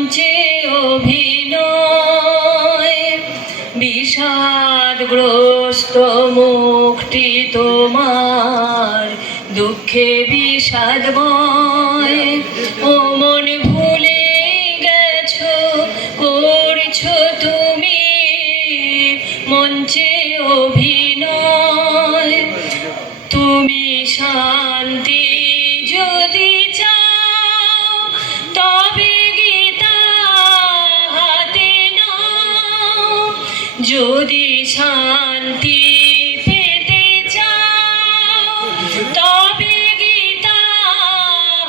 মঞ্চে অভিনয়। বিষাদগ্রস্ত মুখটি তোমার দুঃখে বিষাদময়। ও মন ভুলে গেছো করছো তুমি মঞ্চে অভিনয়। তুমি শান্তি যদি চাও তবে গীতা হাতে নাও। যদি শান্তি পেতে চাও তবে গীতা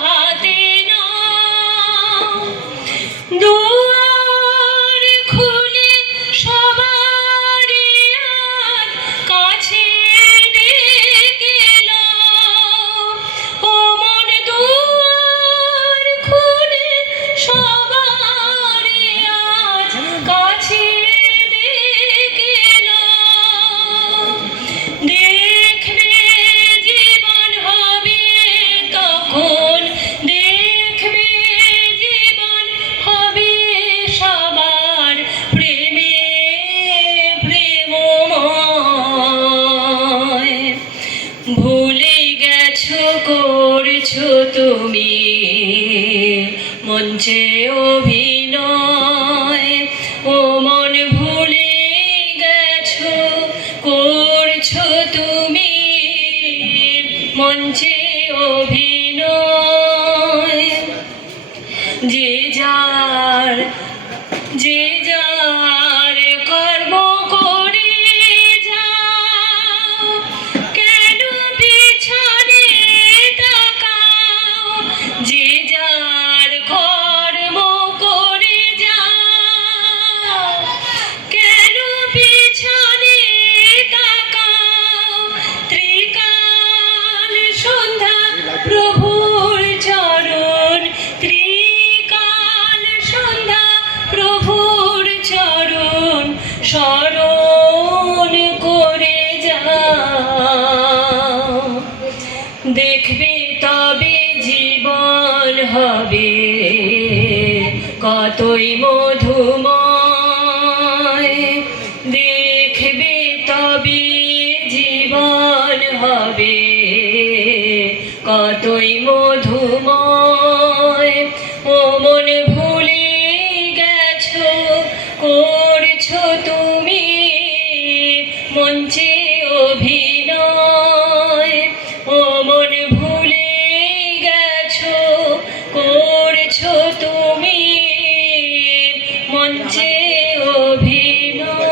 হাতে নাও। দুয়ার খুলে সবারই আজ কাছে ডেকে নাও। ও মন দুয়ার খুলে সবারই আজ কাছে ডেকে নাও। দেখবে জীবন হবে তখন, দেখবে জীবন হবে সবার প্রেমে প্রেমময়। ভুলে গেছো করছো তুমি মঞ্চে অভিনয়। ও মন ভুলে গেছো করছো তুমি মঞ্চে অভিনয়। যে যার কর্ম করে যাও, কেন পিছনে তাকাও। যে যার কর্ম করে যাও, কেন পিছনে তাকাও। ত্রিকাল সন্ধ্যা প্রভুর চরণ, ত্রিকাল সন্ধ্যা প্রভুর চরণ স্মরণ করে যাও। দেখবে তবে জীবন হবে কতই মধুময়। দেখবে তবে জীবন হবে কতই মধুময়। ও মন ভুলে গেছো করছো তুমি মঞ্চে অভিনয়। ও মন ভুলে গেছো করছো তুমি মঞ্চে অভিনয়।